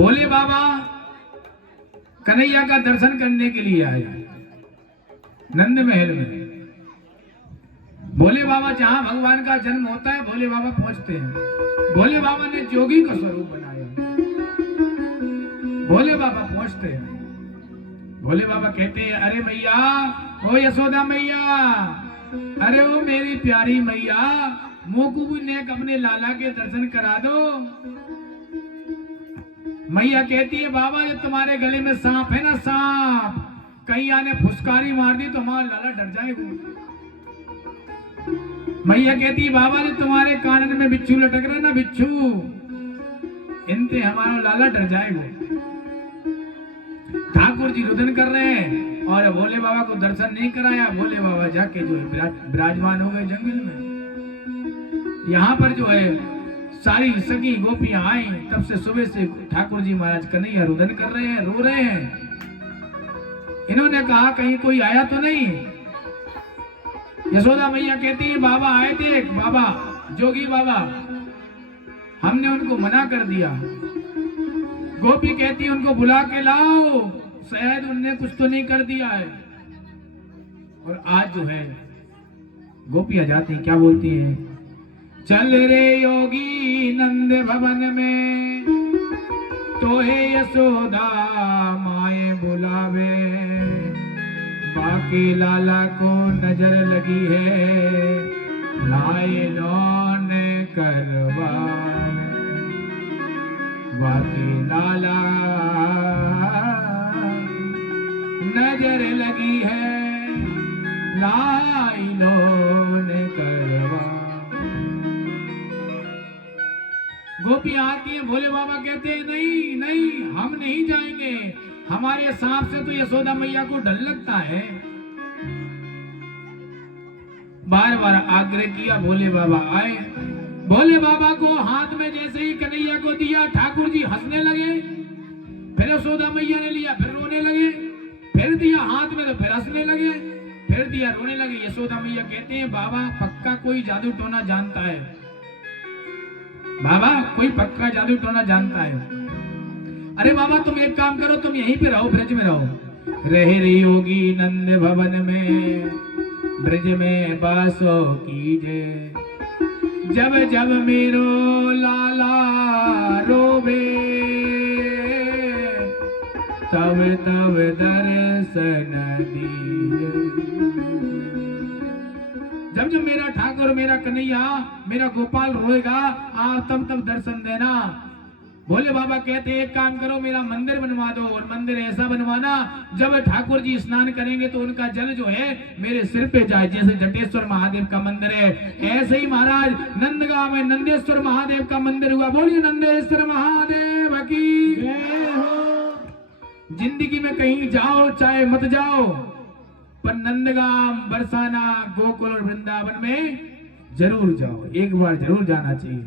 भोले बाबा कन्हैया का दर्शन करने के लिए आए नंद महल में। भोले बाबा जहां भगवान का जन्म होता है भोले बाबा पहुंचते हैं। भोले बाबा ने जोगी का स्वरूप बनाया। भोले बाबा पहुंचते हैं। भोले बाबा कहते हैं अरे मैया, ओ यशोदा मैया, अरे ओ मेरी प्यारी मैया, मोकू ने अपने लाला के दर्शन करा दो। मैया कहती है बाबा ये तुम्हारे गले में सांप है ना, सांप, कहीं आने फुसकारी मार दी तो हमारा लाला डर जाएगा। मैया कहती है बाबा ने तुम्हारे कानन में बिच्छू लटक रहा है ना, बिच्छू, इनसे हमारा लाला डर जाएगा। ठाकुर जी रुदन कर रहे हैं और भोले बाबा को दर्शन नहीं कराया। भोले बाबा जाके जो है विराजमान हो गए जंगल में। यहाँ पर जो है सारी सगी गोपियां आई। तब से सुबह से ठाकुर जी महाराज कन्हैया रुदन कर रहे हैं, रो रहे हैं। इन्होंने कहा कहीं कोई आया तो नहीं। यशोदा मैया कहती है बाबा आए थे, बाबा जोगी बाबा, हमने उनको मना कर दिया। गोपी कहती है उनको बुला के लाओ, शायद उनने कुछ तो नहीं कर दिया है। और आज जो है गोपियां जाती हैं, क्या बोलती हैं, चल रे योगी नंद भवन में, तो हे यशोदा माए बुलावे, बाकी लाला को नजर लगी है, लाए लौन करवा, बाकी लाला नजर लगी है, लाई लौन करवा। गोपी आती है, भोले बाबा कहते हैं नहीं नहीं हम नहीं जाएंगे, हमारे सांप से तो यशोदा मैया को डर लगता है। बार बार आग्रह किया, भोले बाबा आए। भोले बाबा को हाथ में जैसे ही कन्हैया को दिया, ठाकुर जी हंसने लगे। फिर यशोदा मैया ने लिया, फिर रोने लगे। फिर दिया हाथ में तो फिर हंसने लगे। फिर दिया, रोने लगे। यशोदा मैया कहते हैं बाबा पक्का कोई जादू टोना जानता है, बाबा कोई पक्का जादू टोना जानता है। अरे बाबा तुम एक काम करो, तुम यहीं पे रहो, ब्रज में रहो। रहे रे योगी नंद भवन में, ब्रज में बासो कीजे, जब जब मेरो लाला रोवे, तब तब दर्शन दीजिए। जब जब मेरा ठाकुर, मेरा कन्हैया, मेरा गोपाल रोएगा, आप तब तब दर्शन देना। भोले बाबा कहते एक काम करो, मेरा मंदिर बनवा दो, और मंदिर ऐसा बनवाना जब ठाकुर जी स्नान करेंगे तो उनका जल जो है मेरे सिर पे जाए, जैसे जटेश्वर महादेव का मंदिर है ऐसे ही महाराज नंदगांव में नंदेश्वर महादेव का मंदिर हुआ। बोलिए नंदेश्वर महादेव की जय हो। जिंदगी में कहीं जाओ चाहे मत जाओ, पर नंदगांव, बरसाना, गोकुल और वृंदावन में जरूर जाओ, एक बार जरूर जाना चाहिए।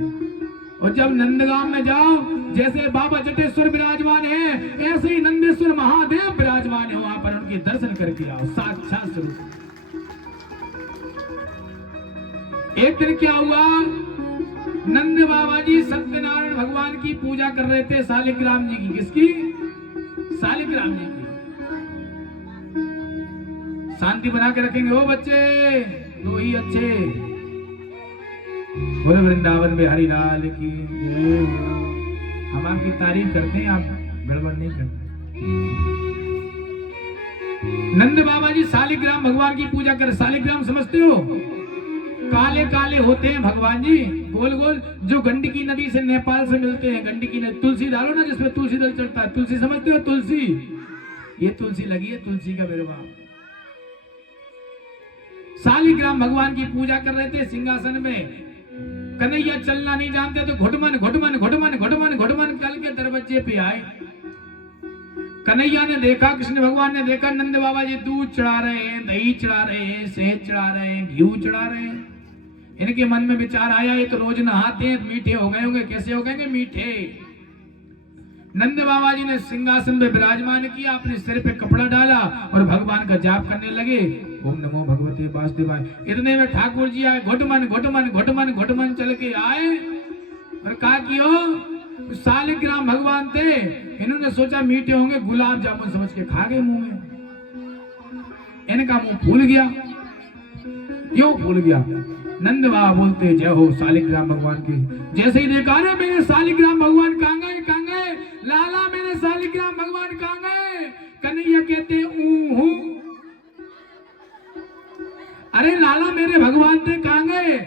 और जब नंदगांव में जाओ, जैसे बाबा जटेश्वर विराजमान है ऐसे ही नंदेश्वर महादेव विराजमान है, वहां पर उनके दर्शन करके आओ साक्षात स्वरूप। एक दिन क्या हुआ, नंद बाबा जी सत्यनारायण भगवान की पूजा कर रहे थे, शालिग्राम जी की। किसकी? शालिग्राम जी की। शांति बना के रखेंगे ओ बच्चे, तो ही अच्छे। बोले वृंदावन में हरि लाल की। हम आपकी तारीफ करते हैं, आप गड़बड़ नहीं करते। नंद बाबा जी शालिग्राम भगवान की पूजा कर। शालिग्राम समझते हो? काले काले होते हैं भगवान जी, गोल गोल, जो गंडकी नदी से नेपाल से मिलते हैं। गंडकी नदी, तुलसी डालो ना जिसमें तुलसी दल चढ़ता है, तुलसी समझते हो? तुलसी, ये तुलसी लगी है, तुलसी का मेरे बाप। शालिग्राम भगवान की पूजा कर रहे थे सिंहासन में। कन्हैया चलना नहीं जानते तो घुटमन घुटमन घुटमन घुटमन घुटमन कल के दरवाजे पे आए। कन्हैया ने देखा, कृष्ण भगवान ने देखा नंद बाबा जी दूध चढ़ा रहे हैं, दही चढ़ा रहे हैं, शहद चढ़ा रहे हैं, घी चढ़ा रहे हैं। इनके मन में विचार आया ये तो रोज नहाते हैं, मीठे हो गए होंगे। कैसे हो गए मीठे? नंद बाबा जी ने सिंहासन में विराजमान किया, अपने सिर पे कपड़ा डाला और भगवान का जाप करने लगे, ओम नमो भगवते वासुदेवाय। इतने में ठाकुर जी आए, घुटमन घुटमन घुटमन घुटमन चल के आए और कहा कि ओ शालिग्राम भगवान थे, इन्होंने सोचा मीठे होंगे, गुलाब जामुन समझ के खा गए मुंह में। इनका मुंह फूल गया। क्यों फूल गया? नंद बाबा बोलते जय हो शालिग्राम भगवान की। जैसे ही देखा रे मेरे शालिग्राम भगवान कहाँ गए, कहाँ गए लाला, मेरे शालिग्राम भगवान कहाँ गए? कन्हैया कहते ऊहू। अरे लाला मेरे भगवान थे कहाँ गए?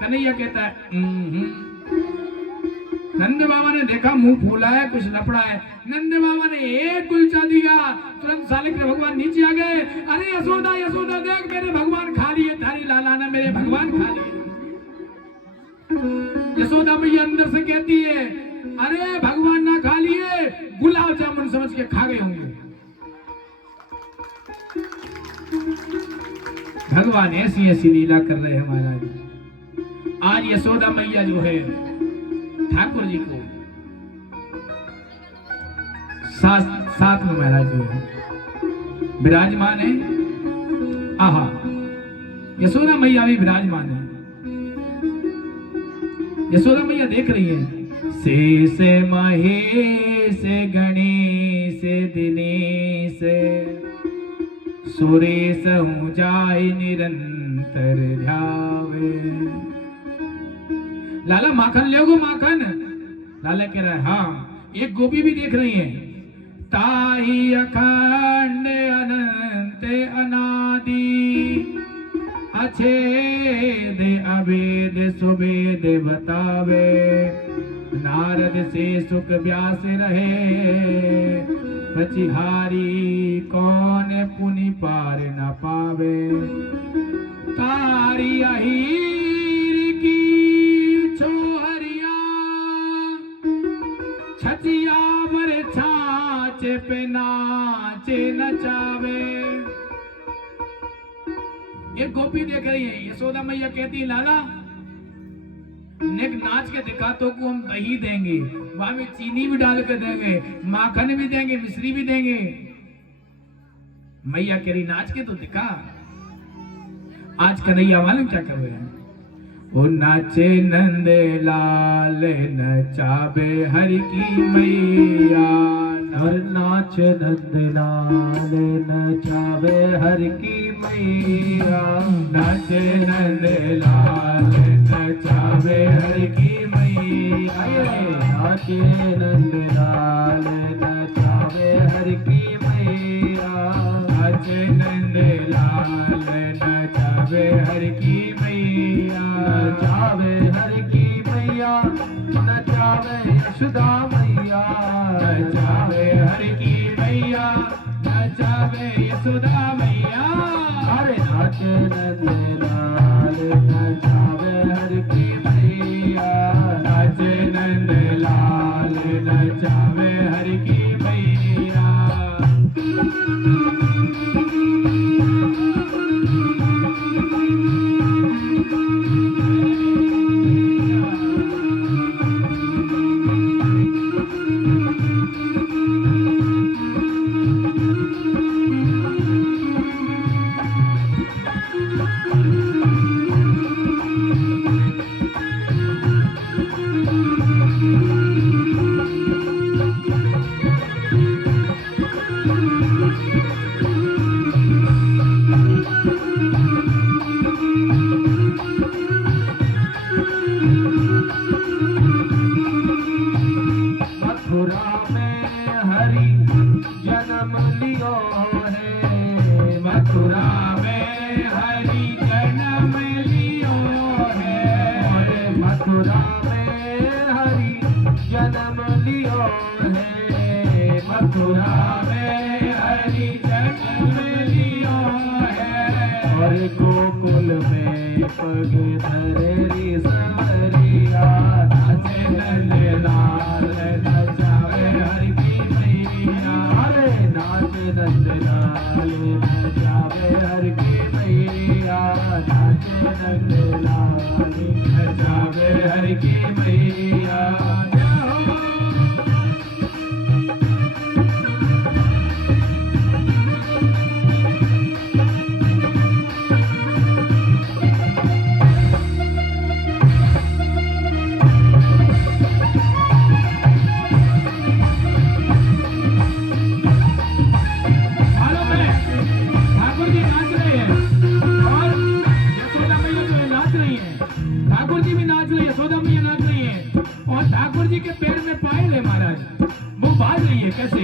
कन्हैया कहता है नंद बाबा ने देखा मुंह फूला है, कुछ लपड़ा है। नंद बाबा ने एक कुलचा दिया, तुरंत शालिग्राम भगवान नीचे आ गए। अरे यशोदा यशोदा देख मेरे भगवान खा लिए, थारी लाला ने मेरे भगवान खा लिए। यशोदा मैया अंदर से कहती है अरे भगवान ना खा लिए, गुलाब जामुन समझ के खा गए होंगे। भगवान ऐसी ऐसी लीला कर रहे हैं महाराज। आज यशोदा मैया जो है ठाकुर जी को साथ में महाराज जो है विराजमान है। आहा, यशोदा मैया भी विराजमान है। यशोदा मैया देख रही है शेष महेश गणेश दिनेश सुरेश हूँ जाय निरंतर ध्यावे। लाला माखन लोगो माखन। लाला कह रहा है हाँ। एक गोपी भी देख रही है ताई अखंड अनंत अनादि अछेद अभेद सुभेद बतावे। नारद से सुख व्यास रहे पचिहारी कौन पुनि पार न पावे। तारी अहीर की छोहरिया छचिया मर छाछ पे नाचे नचावे। एक गोपी देख रही है। यशोदा मैया कहती है लाला नेक नाच के दिखा तो को हम दही देंगे, वहां में चीनी भी डाल के देंगे, माखन भी देंगे, मिश्री भी देंगे। मैया कह रही नाच के तो दिखा। आज कन्हैया मालूम क्या कर रहे हैं? वो नाचे नंद लाल नचावे हरि की मैया। और नाच नंद लाल नचावे हरि की मैया। नाचे नंद लाल नचावे हरि की मैया। नाचे नंद लाल नचावे हरि की मैया। नाचे नंद लाल नचावे हरि की मैया। नचावे हरि की मैया। नचावे यशोदा मैया। नचावे हरि की मैया। नचावे यशोदा मैया। अरे नाचे नंद लाल नचावे हरि की मैया। नाचे नंद लाल नचावे हरि की मैया। और ठाकुर जी के पैर में पायल है महाराज, वो बाज रही है कैसे?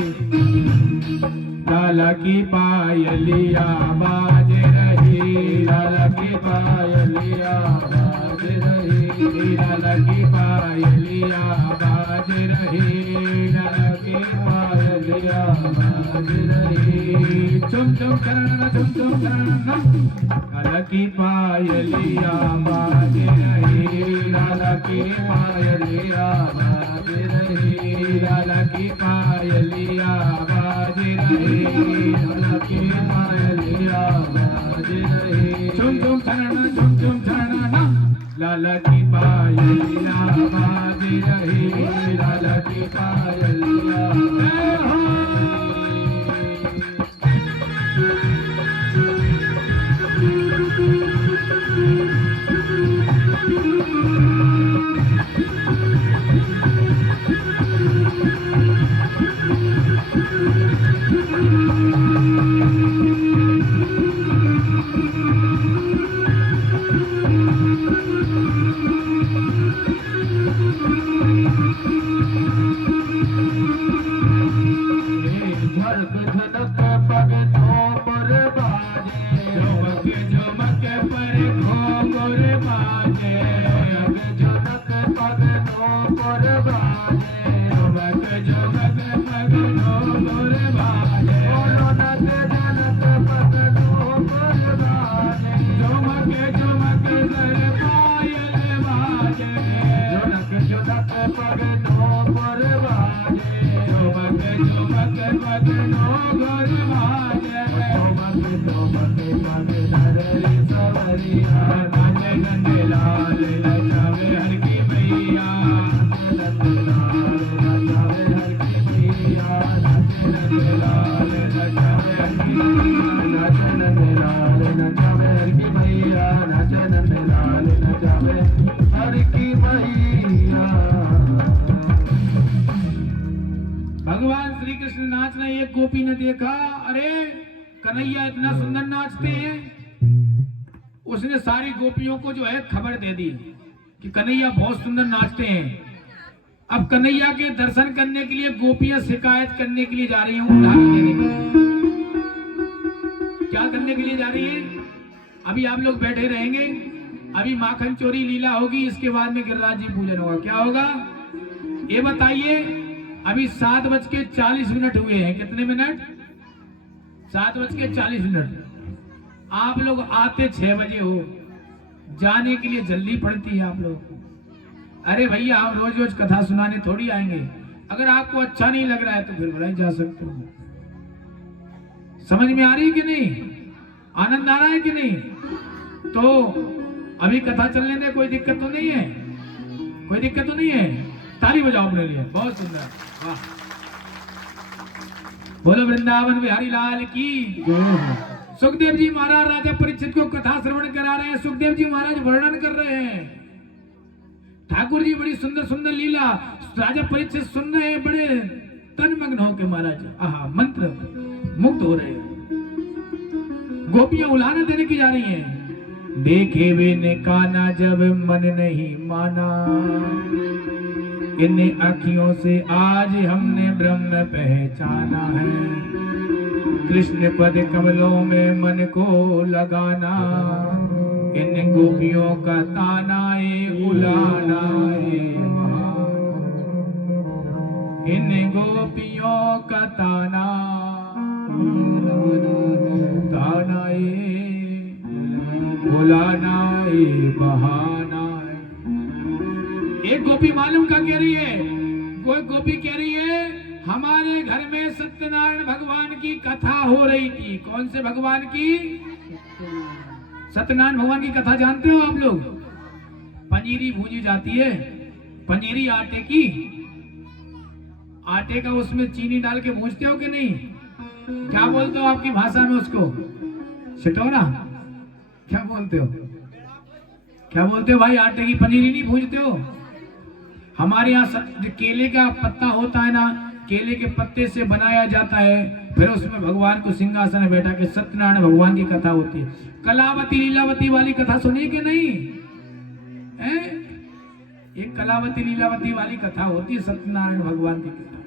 लाला की पायलिया बाज रही, लाला की पायलिया बाज रही, लाला की पायलिया बाज रही, लाला की पायलिया बाज रही। चुम चुम करना चुम चुम करना, लाला की पायलिया बाज रही, लाला की पायलिया बाज रही, लाला की पायलिया बाज रही, लाला की पायलिया बाज रही। चुम चुम करना, लाला की पायलिया बाज रही, लाला की पायलिया बाज रही। झलक झलक पग थोपर बाजे, झुमक झुमक पर घोंघर बाजे, झलक पग थोपर बाजे, झुमक झुमक पर घोंघर बाजे, झलक झलक पग थोपर बाजे, झुमक झुमक सर पायल बाजे, झलक झलक पग थोपर बाजे, झुमक झुमक पर घोंघर बाजे, झुमक झुमक पग नररी सवरिया, नंद नंद लाल लचावे हर की मैया, नंद लाल नचावे हर की मैया, नंद लाल लचावे हर की मैया, नाच नंद लाल नचावे हर की मैया, नाच नंद लाल नचावे हर की मैया। भगवान श्री कृष्ण नाच रहे, एक गोपी ने देखा, अरे कन्हैया इतना सुंदर नाचते हैं। उसने सारी गोपियों को जो है खबर दे दी कि कन्हैया बहुत सुंदर नाचते हैं। अब कन्हैया के दर्शन करने के लिए गोपियां शिकायत करने के लिए जा रही हूँ, उदाहरण देने के लिए। क्या करने के लिए जा रही है? अभी आप लोग बैठे रहेंगे, अभी माखन चोरी लीला होगी, इसके बाद में गिरिराज जी पूजन होगा। क्या होगा ये बताइए? अभी 7:40 हुए हैं। कितने मिनट? 7:40। आप लोग आते 6 बजे हो, जाने के लिए जल्दी पड़ती है आप लोग। अरे भैया, हम रोज रोज कथा सुनाने थोड़ी आएंगे। अगर आपको अच्छा नहीं लग रहा है तो फिर बुलाई जा सकते हो। समझ में आ रही है कि नहीं? आनंद आ रहा है कि नहीं? तो अभी कथा चलने में कोई दिक्कत तो नहीं है? कोई दिक्कत तो नहीं है? ताली बजाओ अपने लिए। बहुत सुंदर, वाह। बोलो वृंदावन बिहारी लाल की। सुखदेव जी महाराज राजा परीक्षित को कथा श्रवण करा रहे हैं। सुखदेव जी महाराज वर्णन कर रहे हैं, ठाकुर जी बड़ी सुंदर सुंदर लीला राजा परीक्षित सुन रहे हैं, बड़े तन्मग्न होकर महाराज आहा मंत्र मुक्त हो रहे हैं। गोपियां उलाहना देने की जा रही हैं। देखे वे ने काना जब मन नहीं माना, इन अखियों से आज हमने ब्रह्म पहचाना है। कृष्ण पद कमलों में मन को लगाना, इन गोपियों का ताना उलाना है। इन गोपियों का ताना उलाना बहाना है। एक गोपी मालूम क्या कह रही है? कोई गोपी कह रही है, हमारे घर में सत्यनारायण भगवान की कथा हो रही थी। कौन से भगवान की? सत्यनारायण भगवान की कथा जानते हो आप लोग? पंजीरी भूजी जाती है, पंजीरी आटे की, आटे का उसमें चीनी डाल के भूजते हो कि नहीं? क्या बोलते हो आपकी भाषा में उसको? सिटोरा? क्या बोलते हो? क्या बोलते हो भाई? आटे की पनीरी नहीं भूजते हो? हमारे यहाँ केले का पत्ता होता है ना, केले के पत्ते से बनाया जाता है, फिर उसमें भगवान को सिंहासन में बैठा के सत्यनारायण भगवान की कथा होती है। कलावती लीलावती वाली कथा सुनी कि नहीं है? एक कलावती लीलावती वाली कथा होती है, सत्यनारायण भगवान की कथा।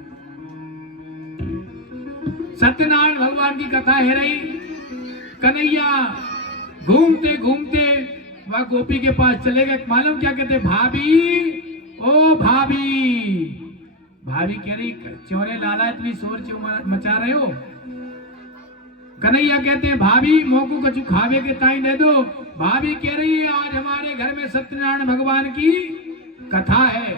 सत्यनारायण भगवान की कथा है रही। कन्हैया घूमते घूमते वह गोपी के पास चले गए। मालूम क्या कहते? भाभी, ओ भाभी। भाभी कह रही, चोरे लाला इतनी शोर क्यों मचा रहे हो? कन्हैया कहते हैं, भाभी मोकू कछु खावे के ताई दे दो। भाभी कह रही है, आज हमारे घर में सत्यनारायण भगवान की कथा है,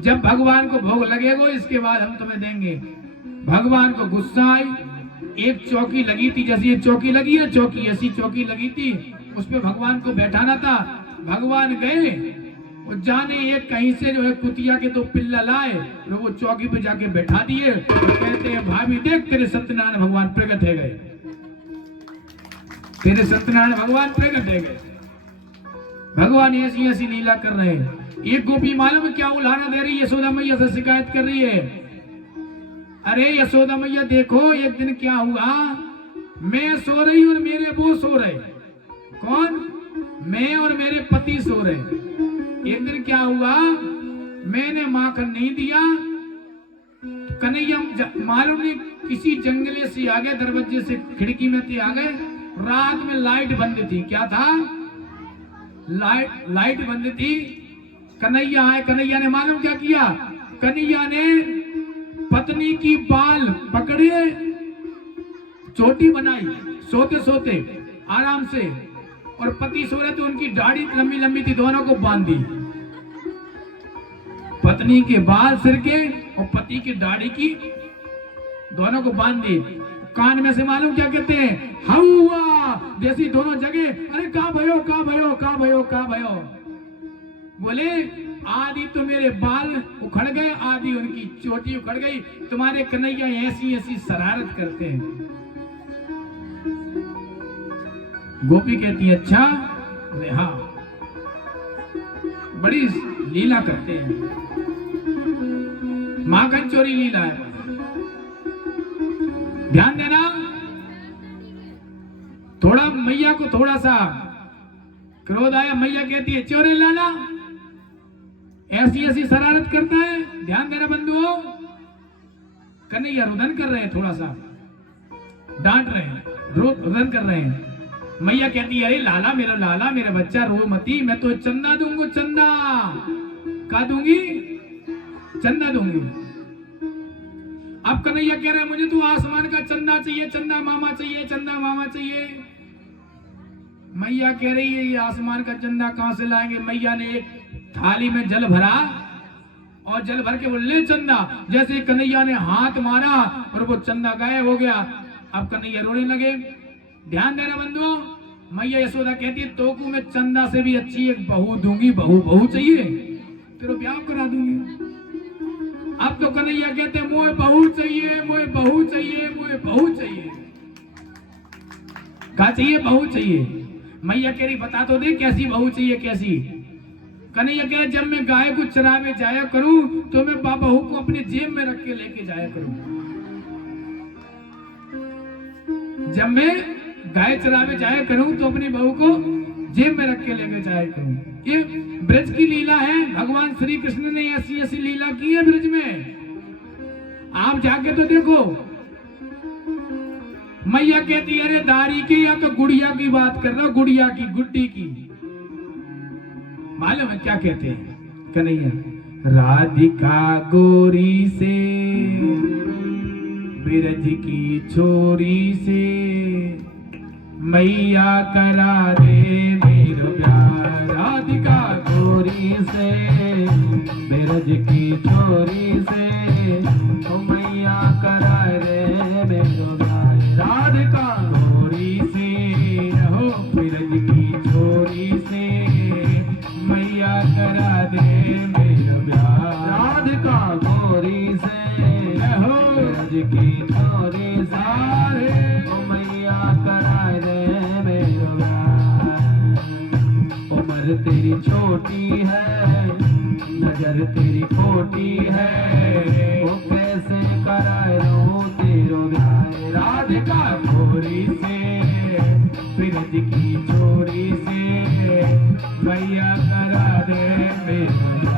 जब भगवान को भोग लगेगा इसके बाद हम तुम्हें देंगे। भगवान को गुस्सा आई। एक चौकी लगी थी, जैसी ये चौकी लगी है, चौकी ऐसी चौकी लगी थी, उस पे भगवान को बैठाना था। भगवान गए और जाने एक कहीं से जो है कुतिया के 2 पिल्ला लाए और वो चौकी पे जाके बैठा दिए। कहते हैं, भाभी देख तेरे सत्यनारायण भगवान प्रकट है गए, तेरे सत्यनारायण भगवान प्रकट है गए। भगवान ऐसी ऐसी लीला कर रहे हैं। एक गोपी मालूम क्या उल्हाना दे रही है, यशोदा मैया से शिकायत कर रही है। अरे यशोदा मैया देखो, एक दिन क्या हुआ, मैं सो रही और मेरे वो सो रहे। कौन? मैं और मेरे पति सो रहे। एक दिन क्या हुआ, मैंने माखन नहीं दिया, कन्हैया मालूम नहीं किसी जंगले से आ गए, दरवाजे से खिड़की में थे आ गए। रात में लाइट बंद थी। क्या था? लाइट बंद थी। कन्हैया आए। कन्हैया ने मालूम क्या किया? कन्हैया ने पत्नी की बाल पकड़े, चोटी बनाई सोते सोते आराम से, और पति सो रहे थे, उनकी दाढ़ी लंबी लंबी थी, दोनों को बांध दी। पत्नी के बाल सिर के और पति की दाढ़ी की, दोनों को बांध दी। कान में से मालूम क्या कहते हैं? हवा। जैसी दोनों जगह, अरे का भयो का भयो का भयो का भयो। बोले, आदि तो मेरे बाल उखड़ गए, आदि उनकी चोटी उखड़ गई। तुम्हारे कन्हैया ऐसी ऐसी शरारत करते हैं। गोपी कहती है, अच्छा? अरे हाँ, बड़ी लीला करते हैं, माखन चोरी लीला है। ध्यान देना, थोड़ा मैया को थोड़ा सा क्रोध आया। मैया कहती है, चोरी लाला ऐसी ऐसी शरारत करता है। ध्यान देना बंधुओं, कन्हैया रुदन कर रहे हैं, थोड़ा सा डांट रहे हैं, रुदन कर रहे हैं। मैया कहती है, अरे लाला मेरा बच्चा रो मती, मैं तो चंदा दूंगा, चंदा का दूंगी, चंदा दूंगी। अब कन्हैया कह रहे हैं, मुझे तो आसमान का चंदा चाहिए, चंदा मामा चाहिए, चंदा मामा चाहिए। मैया कह रही है, ये आसमान का चंदा कहां से लाएंगे? मैया ने एक थाली में जल भरा और जल भर के बोले चंदा। जैसे कन्हैया ने हाथ मारा और वो चंदा गायब हो गया। अब कन्हैया रोने लगे। ध्यान देना बंधुओं, मैया यशोदा कहती है, तोकू में चंदा से भी अच्छी एक बहू दूंगी। बहू चाहिए, तेरा ब्याह करा दूंगी। अब तो कन्हैया कहते, मोए बहू चाहिए, मोए बहू चाहिए, मोए बहू चाहिए। क्या चाहिए? बहू चाहिए। मैया कह रही, बता तो दे कैसी बहू चाहिए, कैसी? कन्हैया कह, जब मैं गाय को चरावे जाया करूं तो मैं बहू को अपने जेब में रख के लेके जाया करूं। जब मैं गाय चरावे जाया करूं तो अपनी बहू को जेब में रख के लेके जाया करूं। ये ब्रज की लीला है। भगवान श्री कृष्ण ने ऐसी ऐसी लीला की है ब्रज में, आप जाके तो देखो। मैया कहती है, अरे दारी की या तो गुड़िया की बात कर रहा, गुड़िया की, गुड्डी की। मालूम है क्या कहते हैं कन्हैया? राधिका गोरी से, ब्रज की छोरी से, मैया करा दे मेरो प्यार। राधिका गोरी से, ब्रज की छोरी से, ओ मैया करा दे मेरो प्यार। राधिका गोरी से हो, ब्रज की छोरी से, मैया करा दे मेरो प्यार। राधिका गोरी से हो, ब्रज की छोरी सारे, ओ मैया करा दे मेरो प्यार। उम्र तेरी छोटी है, नजर तेरी खोटी है, वो कैसे कराए लो तेरो प्यार। राधिका गोरी से, ब्रज की छोरी से, मैया करा दे मेरो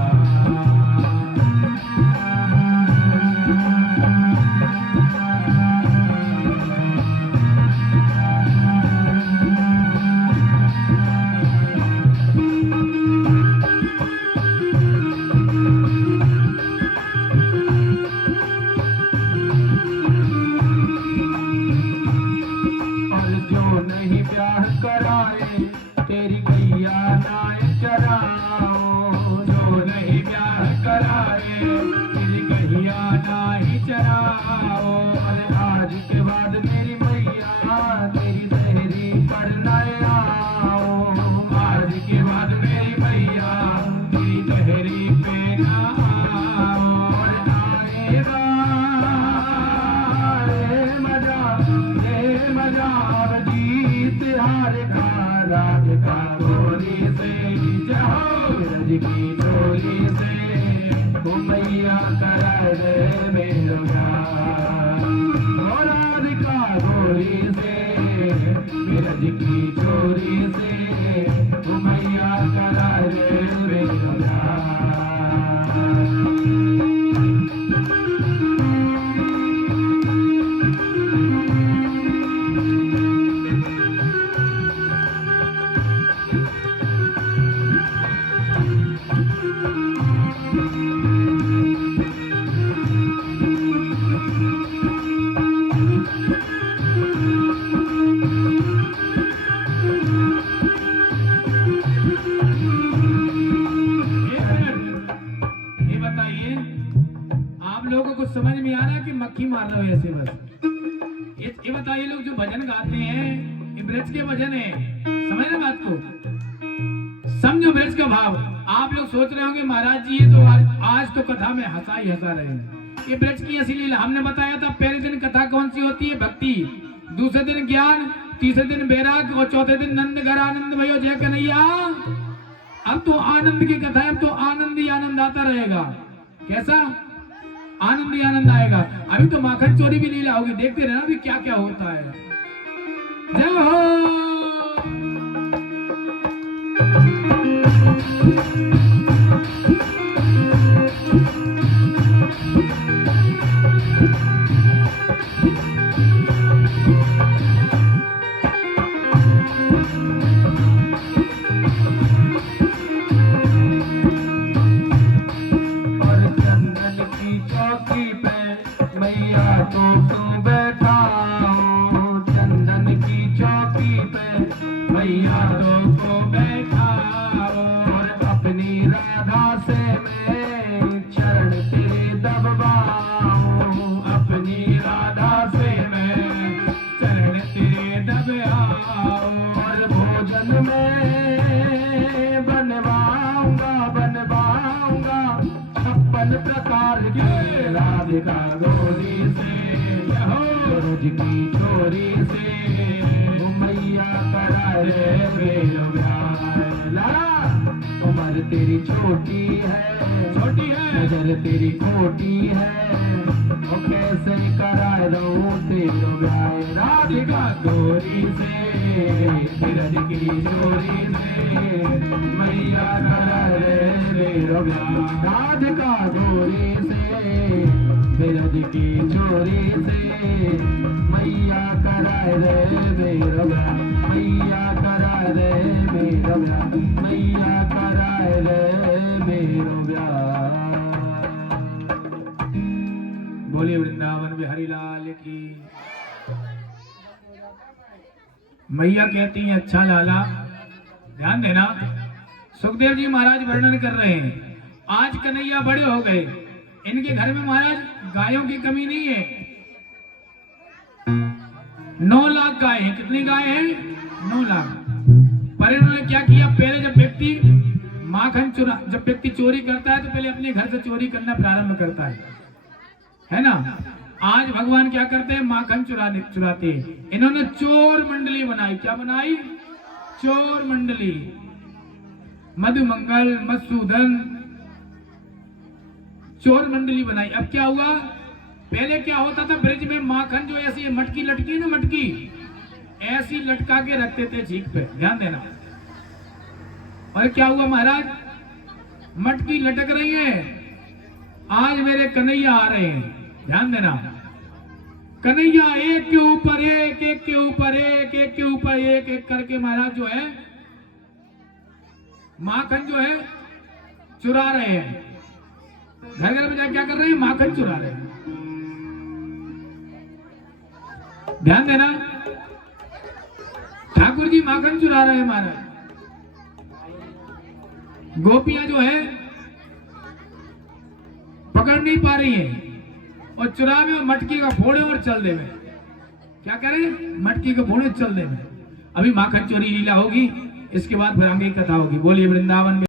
कहिया नाही चराओ। अरे आज के बाद मेरी मैया तेरी देहरी पर न आओ। आज के बाद मेरी मैया तेरी दहरी पे ना आओ। और आएगा ये मजा अब जीत हार का राग का गोली से जाओ रज की चोली से वो मैया करा दे मेरो प्यार। ओ राधिका गोली से रज की चोरी से वो मैया करा दे मेरो प्यार। ये बताइए आप लोगों को समझ में आ रहा है कि मक्खी मार रहे हो ऐसे बस? ये बताइए लोग जो भजन गाते हैं ये ब्रज के भजन है, समझ रहे बात को? समझो ब्रज का भाव। आप लोग सोच रहे होंगे महाराज जी ये तो आज तो कथा में हंसा ही हंसा रहे हैं। ये ब्रज की असली लीला हमने बताया था। पहले दिन कथा कौन सी होती है? भक्ति। दूसरे दिन ज्ञान, तीसरे दिन बैराग और चौथे दिन नंद घर आनंद भयो जय कन्हैया। अब तो आनंद की कथा है, अब तो आनंद ही आनंद आता रहेगा। कैसा आनंद ही आनंद आएगा? अभी तो माखन चोरी भी लीला होगी, देखते रहना अभी क्या क्या होता है। जय हो। मैया तो बैठा और अपनी राधा से मैं चरण तेरे दबाऊं। अपनी राधा से मैं चरण तेरे दबाऊं। और भोजन में बनवाऊंगा 56 प्रकार के राधिका गोरी से रोज की चोरी से मैया करा रे मेरो प्यार। ला उम्र तेरी छोटी है नजर तेरी खोटी है वो कैसे करा दूं तेरो प्यार। राधिका गोरी से रज की चोरी से मैया करा रे मेरो प्यार। राधिका गोरी से रज की चोरी से मैया करा रे मेरो प्यार। मैया करा रे मेरो प्यार। मैया करा रे मेरो प्यार। बोले वृंदावन बिहारी लाल की। मैया कहती हैं अच्छा लाला ध्यान देना। सुखदेव जी महाराज वर्णन कर रहे हैं आज कन्हैया बड़े हो गए, इनके घर में महाराज गायों की कमी नहीं है। 9 लाख गाय हैं। कितनी गाय हैं? 9 लाख। पर इन्होंने क्या किया? पहले जब व्यक्ति चोरी करता है तो पहले अपने घर से चोरी करना प्रारंभ करता है ना? आज भगवान क्या करते हैं? माखन चुराते हैं। इन्होंने चोर मंडली बनाई। क्या बनाई? चोर मंडली। मधुमंगल मधुसूदन चोर मंडली बनाई। अब क्या हुआ? पहले क्या होता था ब्रिज में माखन जो ऐसी मटकी लटकी ना, मटकी ऐसी लटका के रखते थे झीक पे। ध्यान देना। और क्या हुआ महाराज? मटकी लटक रही है, आज मेरे कन्हैया आ रहे हैं। ध्यान देना। कन्हैया एक के ऊपर एक, एक के ऊपर एक, एक के ऊपर एक, एक करके महाराज जो है माखन जो है चुरा रहे हैं। घर घर में क्या कर रहे हैं? माखन चुरा रहे हैं। ध्यान देना। ठाकुर जी माखन चुरा रहे हैं महाराज। गोपियां जो है पकड़ नहीं पा रही है और चुरावे और मटकी का फोड़े और चल दे में। क्या करें? मटकी के फोड़े चल दे में। अभी माखन चोरी लीला होगी, इसके बाद फिर आगे कथा होगी। बोलिए वृंदावन में।